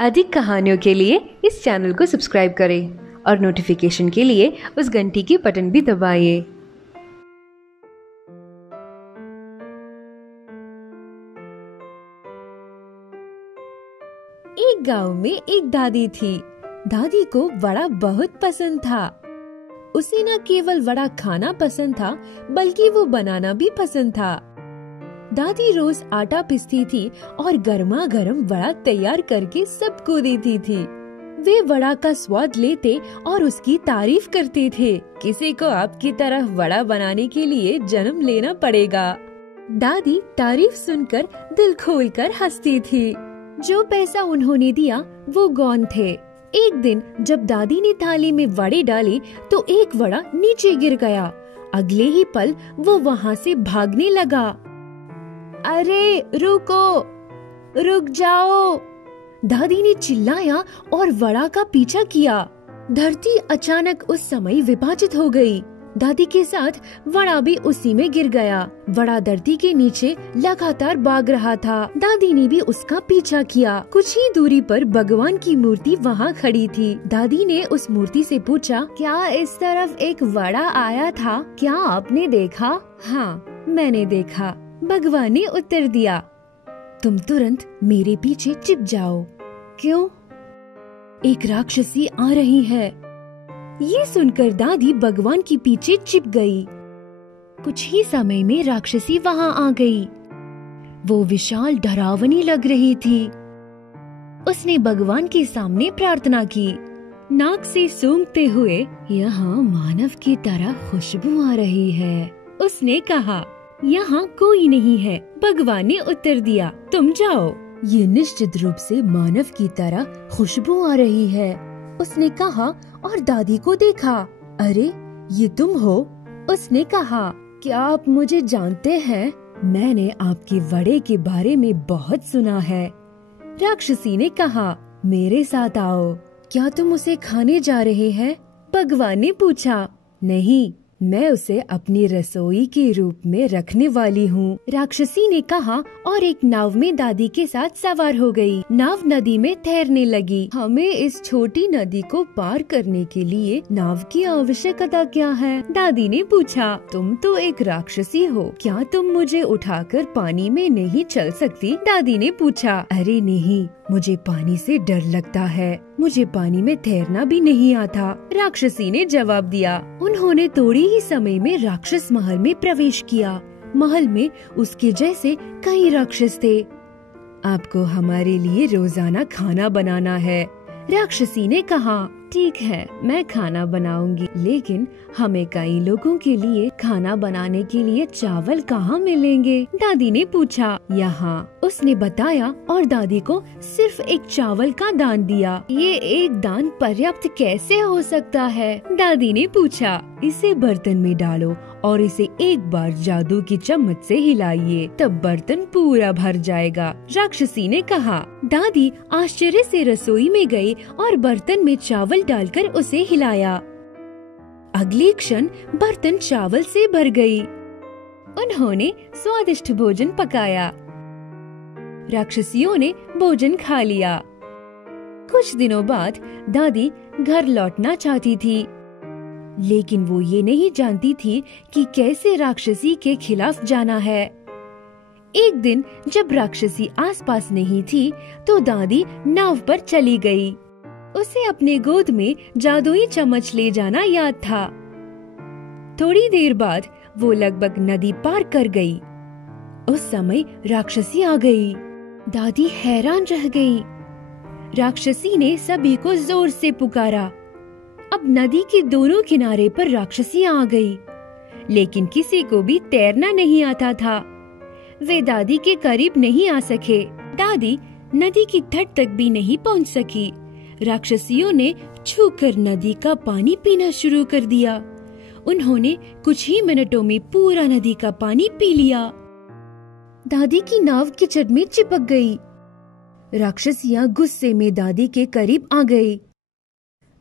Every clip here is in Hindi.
अधिक कहानियों के लिए इस चैनल को सब्सक्राइब करें और नोटिफिकेशन के लिए उस घंटी की बटन भी दबाइए। एक गांव में एक दादी थी। दादी को वड़ा बहुत पसंद था। उसे न केवल वड़ा खाना पसंद था बल्कि वो बनाना भी पसंद था। दादी रोज आटा पीसती थी और गर्मा गर्म वड़ा तैयार करके सबको देती थी। वे वड़ा का स्वाद लेते और उसकी तारीफ करते थे। किसी को आपकी तरह वड़ा बनाने के लिए जन्म लेना पड़ेगा। दादी तारीफ सुनकर दिल खोलकर हंसती थी। जो पैसा उन्होंने दिया वो गौन थे। एक दिन जब दादी ने थाली में वड़े डाले तो एक वड़ा नीचे गिर गया। अगले ही पल वो वहाँ से भागने लगा। अरे रुको, रुक जाओ, दादी ने चिल्लाया और वड़ा का पीछा किया। धरती अचानक उस समय विभाजित हो गई। दादी के साथ वड़ा भी उसी में गिर गया। वड़ा धरती के नीचे लगातार भाग रहा था। दादी ने भी उसका पीछा किया। कुछ ही दूरी पर भगवान की मूर्ति वहाँ खड़ी थी। दादी ने उस मूर्ति से पूछा, क्या इस तरफ एक वड़ा आया था? क्या आपने देखा? हाँ, मैंने देखा, भगवान ने उत्तर दिया। तुम तुरंत मेरे पीछे छिप जाओ। क्यों? एक राक्षसी आ रही है। ये सुनकर दादी भगवान के पीछे छिप गई। कुछ ही समय में राक्षसी वहाँ आ गई। वो विशाल डरावनी लग रही थी। उसने भगवान के सामने प्रार्थना की। नाक से सूंघते हुए, यहाँ मानव की तरह खुशबू आ रही है। उसने कहा, यहाँ कोई नहीं है। भगवान ने उत्तर दिया, तुम जाओ। ये निश्चित रूप से मानव की तरह खुशबू आ रही है, उसने कहा और दादी को देखा। अरे ये तुम हो? उसने कहा, क्या आप मुझे जानते हैं? मैंने आपके वड़े के बारे में बहुत सुना है। राक्षसी ने कहा, मेरे साथ आओ। क्या तुम उसे खाने जा रहे हैं? भगवान ने पूछा। नहीं, मैं उसे अपनी रसोई के रूप में रखने वाली हूँ, राक्षसी ने कहा और एक नाव में दादी के साथ सवार हो गई। नाव नदी में तैरने लगी। हमें इस छोटी नदी को पार करने के लिए नाव की आवश्यकता क्या है? दादी ने पूछा। तुम तो एक राक्षसी हो, क्या तुम मुझे उठाकर पानी में नहीं चल सकती? दादी ने पूछा। अरे नहीं, मुझे पानी से डर लगता है, मुझे पानी में तैरना भी नहीं आता, राक्षसी ने जवाब दिया। उन्होंने थोड़ी ही समय में राक्षस महल में प्रवेश किया। महल में उसके जैसे कई राक्षस थे। आपको हमारे लिए रोजाना खाना बनाना है, राक्षसी ने कहा। ठीक है, मैं खाना बनाऊंगी, लेकिन हमें कई लोगों के लिए खाना बनाने के लिए चावल कहाँ मिलेंगे? दादी ने पूछा। यहाँ, उसने बताया और दादी को सिर्फ एक चावल का दान दिया। ये एक दान पर्याप्त कैसे हो सकता है? दादी ने पूछा। इसे बर्तन में डालो और इसे एक बार जादू की चम्मच से हिलाइए, तब बर्तन पूरा भर जाएगा, राक्षसी ने कहा। दादी आश्चर्य से रसोई में गई और बर्तन में चावल डालकर उसे हिलाया। अगले क्षण बर्तन चावल से भर गई। उन्होंने स्वादिष्ट भोजन पकाया। राक्षसियों ने भोजन खा लिया। कुछ दिनों बाद दादी घर लौटना चाहती थी, लेकिन वो ये नहीं जानती थी कि कैसे राक्षसी के खिलाफ जाना है। एक दिन जब राक्षसी आसपास नहीं थी तो दादी नाव पर चली गई। उसे अपने गोद में जादुई चम्मच ले जाना याद था। थोड़ी देर बाद वो लगभग नदी पार कर गई। उस समय राक्षसी आ गई। दादी हैरान रह गई। राक्षसी ने सभी को जोर से पुकारा। अब नदी के दोनों किनारे पर राक्षसियां आ गई, लेकिन किसी को भी तैरना नहीं आता था। वे दादी के करीब नहीं आ सके। दादी नदी की तट तक भी नहीं पहुंच सकी। राक्षसियों ने छूकर नदी का पानी पीना शुरू कर दिया। उन्होंने कुछ ही मिनटों में पूरा नदी का पानी पी लिया। दादी की नाव कीचड़ में चिपक गई। राक्षसियां गुस्से में दादी के करीब आ गई।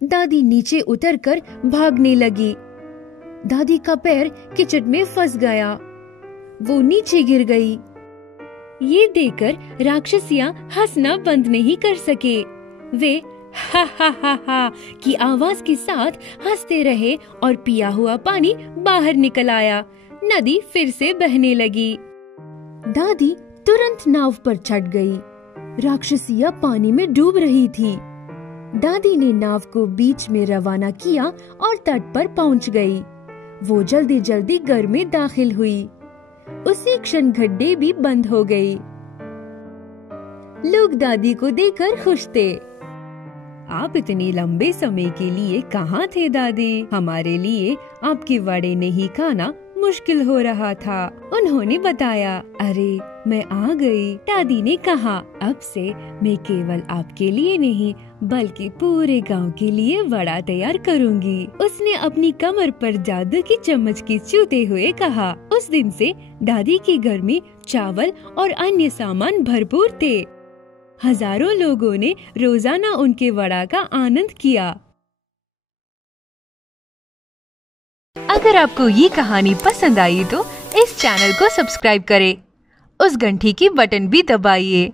दादी नीचे उतरकर भागने लगी। दादी का पैर कीचड़ में फंस गया। वो नीचे गिर गई। ये देखकर राक्षसियां हंसना बंद नहीं कर सके। वे हा हा हा हा की आवाज के साथ हंसते रहे और पिया हुआ पानी बाहर निकल आया। नदी फिर से बहने लगी। दादी तुरंत नाव पर चढ़ गई। राक्षसिया पानी में डूब रही थी। दादी ने नाव को बीच में रवाना किया और तट पर पहुंच गई। वो जल्दी जल्दी घर में दाखिल हुई। उसी क्षण गड्ढे भी बंद हो गई। लोग दादी को देखकर खुश थे। आप इतने लंबे समय के लिए कहाँ थे दादी? हमारे लिए आपके वड़े नहीं खाना मुश्किल हो रहा था। उन्होंने बताया। अरे मैं आ गई, दादी ने कहा। अब से मैं केवल आपके लिए नहीं बल्कि पूरे गांव के लिए वड़ा तैयार करूंगी। उसने अपनी कमर पर जादू की चम्मच की चूते हुए कहा। उस दिन से दादी के घर में चावल और अन्य सामान भरपूर थे। हजारों लोगों ने रोजाना उनके वड़ा का आनंद किया। अगर आपको ये कहानी पसंद आई तो इस चैनल को सब्सक्राइब करें, उस घंटी की बटन भी दबाइए